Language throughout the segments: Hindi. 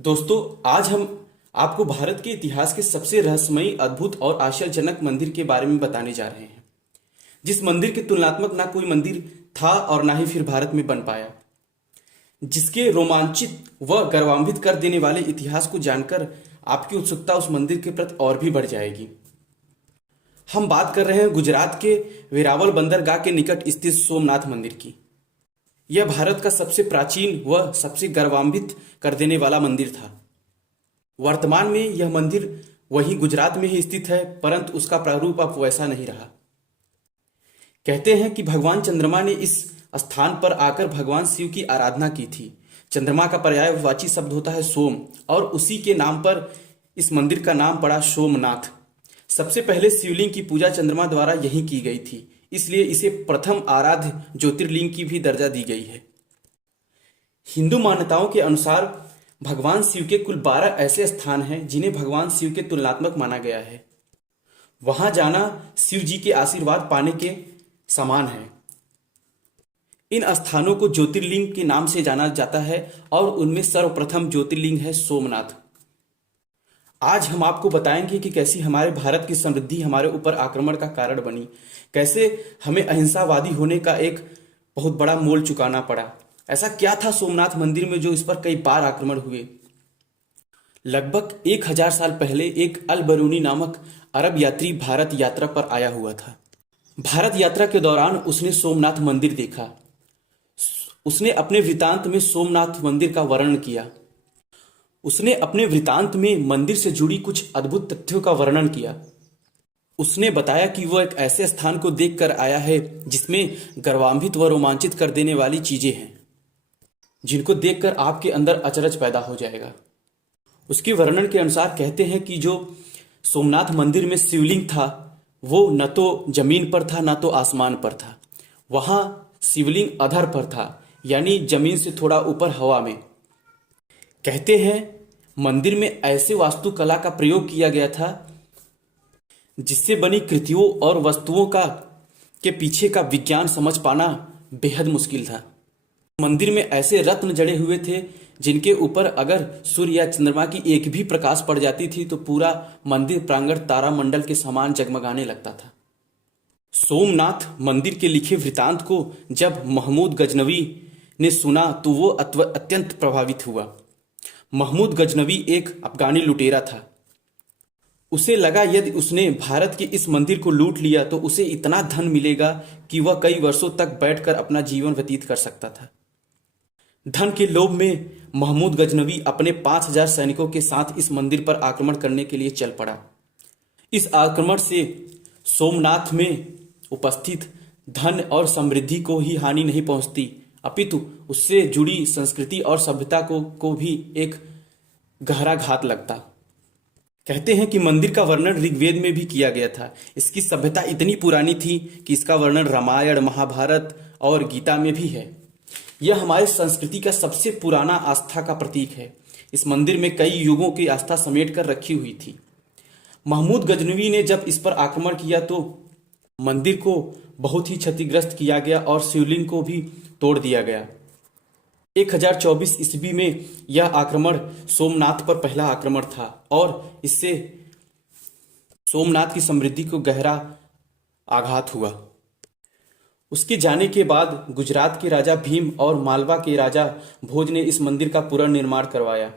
दोस्तों, आज हम आपको भारत के इतिहास के सबसे रहस्यमयी, अद्भुत और आश्चर्यजनक मंदिर के बारे में बताने जा रहे हैं, जिस मंदिर के तुलनात्मक ना कोई मंदिर था और ना ही फिर भारत में बन पाया। जिसके रोमांचित व गर्वान्वित कर देने वाले इतिहास को जानकर आपकी उत्सुकता उस मंदिर के प्रति और भी बढ़ जाएगी। हम बात कर रहे हैं गुजरात के वेरावल बंदरगाह के निकट स्थित सोमनाथ मंदिर की। यह भारत का सबसे प्राचीन व सबसे गर्वान्वित कर देने वाला मंदिर था। वर्तमान में यह मंदिर वहीं गुजरात में ही स्थित है, परंतु उसका प्रारूप अब वैसा नहीं रहा। कहते हैं कि भगवान चंद्रमा ने इस स्थान पर आकर भगवान शिव की आराधना की थी। चंद्रमा का पर्यायवाची शब्द होता है सोम, और उसी के नाम पर इस मंदिर का नाम पड़ा सोमनाथ। सबसे पहले शिवलिंग की पूजा चंद्रमा द्वारा यहीं की गई थी, इसलिए इसे प्रथम आराध्य ज्योतिर्लिंग की भी दर्जा दी गई है। हिंदू मान्यताओं के अनुसार भगवान शिव के कुल 12 ऐसे स्थान हैं जिन्हें भगवान शिव के तुलनात्मक माना गया है। वहां जाना शिव जी के आशीर्वाद पाने के समान है। इन स्थानों को ज्योतिर्लिंग के नाम से जाना जाता है और उनमें सर्वप्रथम ज्योतिर्लिंग है सोमनाथ। आज हम आपको बताएंगे कि कैसी हमारे भारत की समृद्धि हमारे ऊपर आक्रमण का कारण बनी, कैसे हमें अहिंसावादी होने का एक बहुत बड़ा मोल चुकाना पड़ा। ऐसा क्या था सोमनाथ मंदिर में जो इस पर कई बार आक्रमण हुए। लगभग 1000 साल पहले एक अल बरूनी नामक अरब यात्री भारत यात्रा पर आया हुआ था। भारत यात्रा के दौरान उसने सोमनाथ मंदिर देखा। उसने अपने वृतांत में सोमनाथ मंदिर का वर्णन किया। उसने अपने वृतांत में मंदिर से जुड़ी कुछ अद्भुत तथ्यों का वर्णन किया। उसने बताया कि वह एक ऐसे स्थान को देखकर आया है जिसमें गर्वान्वित व रोमांचित कर देने वाली चीजें हैं, जिनको देखकर आपके अंदर अचरज पैदा हो जाएगा। उसके वर्णन के अनुसार कहते हैं कि जो सोमनाथ मंदिर में शिवलिंग था वो न तो जमीन पर था न तो आसमान पर था। वहां शिवलिंग अधर पर था, यानी जमीन से थोड़ा ऊपर हवा में। कहते हैं मंदिर में ऐसे वास्तुकला का प्रयोग किया गया था जिससे बनी कृतियों और वस्तुओं का के पीछे का विज्ञान समझ पाना बेहद मुश्किल था। मंदिर में ऐसे रत्न जड़े हुए थे जिनके ऊपर अगर सूर्य या चंद्रमा की एक भी प्रकाश पड़ जाती थी तो पूरा मंदिर प्रांगण तारामंडल के समान जगमगाने लगता था। सोमनाथ मंदिर के लिखे वृतांत को जब महमूद गजनवी ने सुना तो वो अत्यंत प्रभावित हुआ। महमूद गजनवी एक अफगानी लुटेरा था। उसे लगा यदि उसने भारत के इस मंदिर को लूट लिया तो उसे इतना धन मिलेगा कि वह कई वर्षों तक बैठकर अपना जीवन व्यतीत कर सकता था। धन के लोभ में महमूद गजनवी अपने 5000 सैनिकों के साथ इस मंदिर पर आक्रमण करने के लिए चल पड़ा। इस आक्रमण से सोमनाथ में उपस्थित धन और समृद्धि को ही हानि नहीं पहुंचती, अपितु उससे जुड़ी संस्कृति और सभ्यता को भी एक गहरा घात लगता। कहते हैं कि मंदिर का वर्णन ऋग्वेद में भी किया गया था। इसकी सभ्यता इतनी पुरानी थी कि इसका वर्णन रामायण, महाभारत और गीता में भी है। यह हमारी संस्कृति का सबसे पुराना आस्था का प्रतीक है। इस मंदिर में कई युगों की आस्था समेट कर रखी हुई थी। महमूद गजनवी ने जब इस पर आक्रमण किया तो मंदिर को बहुत ही क्षतिग्रस्त किया गया और शिवलिंग को भी तोड़ दिया गया। 1024 ईस्वी में यह आक्रमण सोमनाथ पर पहला आक्रमण था और इससे सोमनाथ की समृद्धि को गहरा आघात हुआ। उसके जाने के बाद गुजरात के राजा भीम और मालवा के राजा भोज ने इस मंदिर का पुनर्निर्माण करवाया।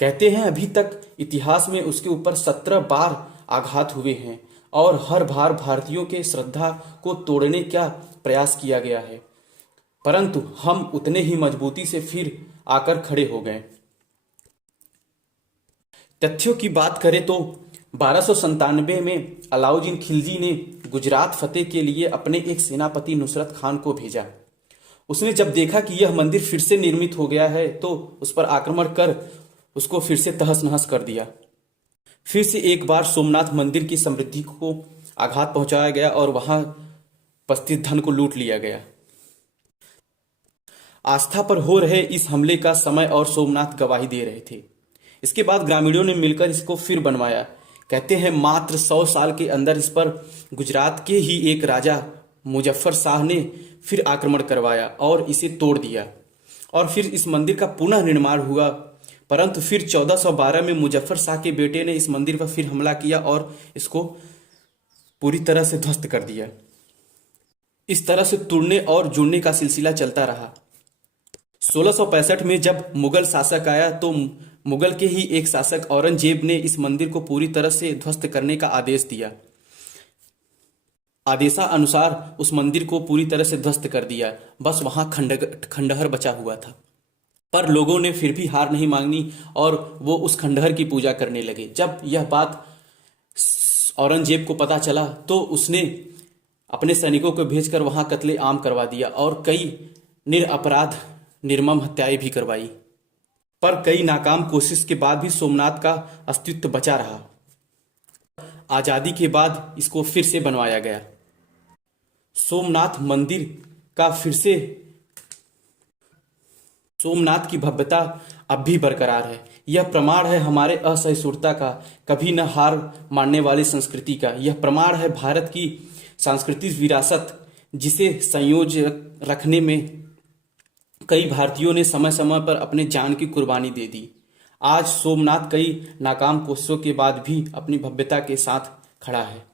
कहते हैं अभी तक इतिहास में उसके ऊपर 17 बार आघात हुए हैं और हर बार भारतीयों के श्रद्धा को तोड़ने का प्रयास किया गया है, परंतु हम उतने ही मजबूती से फिर आकर खड़े हो गए। तथ्यों की बात करें तो 1297 में अलाउद्दीन खिलजी ने गुजरात फतेह के लिए अपने एक सेनापति नुसरत खान को भेजा। उसने जब देखा कि यह मंदिर फिर से निर्मित हो गया है तो उस पर आक्रमण कर उसको फिर से तहस नहस कर दिया। फिर से एक बार सोमनाथ मंदिर की समृद्धि को आघात पहुंचाया गया और वहां उपस्थित धन को लूट लिया गया। आस्था पर हो रहे इस हमले का समय और सोमनाथ गवाही दे रहे थे। इसके बाद ग्रामीणों ने मिलकर इसको फिर बनवाया। कहते हैं मात्र 100 साल के अंदर इस पर गुजरात के ही एक राजा मुजफ्फर शाह ने फिर आक्रमण करवाया और इसे तोड़ दिया और फिर इस मंदिर का पुनः निर्माण हुआ। परंतु फिर 1412 में मुजफ्फर शाह के बेटे ने इस मंदिर पर फिर हमला किया और इसको पूरी तरह से ध्वस्त कर दिया। इस तरह से तोड़ने और जोड़ने का सिलसिला चलता रहा। 1665 में जब मुगल शासक आया तो मुगल के ही एक शासक औरंगजेब ने इस मंदिर को पूरी तरह से ध्वस्त करने का आदेश दिया। आदेशानुसार उस मंदिर को पूरी तरह से ध्वस्त कर दिया, बस वहां खंडहर बचा हुआ था। पर लोगों ने फिर भी हार नहीं मांगी और वो उस खंडहर की पूजा करने लगे। जब यह बात औरंगजेब को पता चला तो उसने अपने सैनिकों को भेजकर वहां कत्ले आम करवा दिया और कई निरपराध निर्मम हत्याएं भी करवाई। पर कई नाकाम कोशिश के बाद भी सोमनाथ का अस्तित्व बचा रहा। आजादी के बाद इसको फिर से बनवाया गया। सोमनाथ मंदिर का फिर से सोमनाथ की भव्यता अब भी बरकरार है। यह प्रमाण है हमारे असहिष्णुता का, कभी न हार मानने वाली संस्कृति का। यह प्रमाण है भारत की सांस्कृतिक विरासत, जिसे संयोज्य रखने में कई भारतीयों ने समय समय पर अपने जान की कुर्बानी दे दी। आज सोमनाथ कई नाकाम कोशिशों के बाद भी अपनी भव्यता के साथ खड़ा है।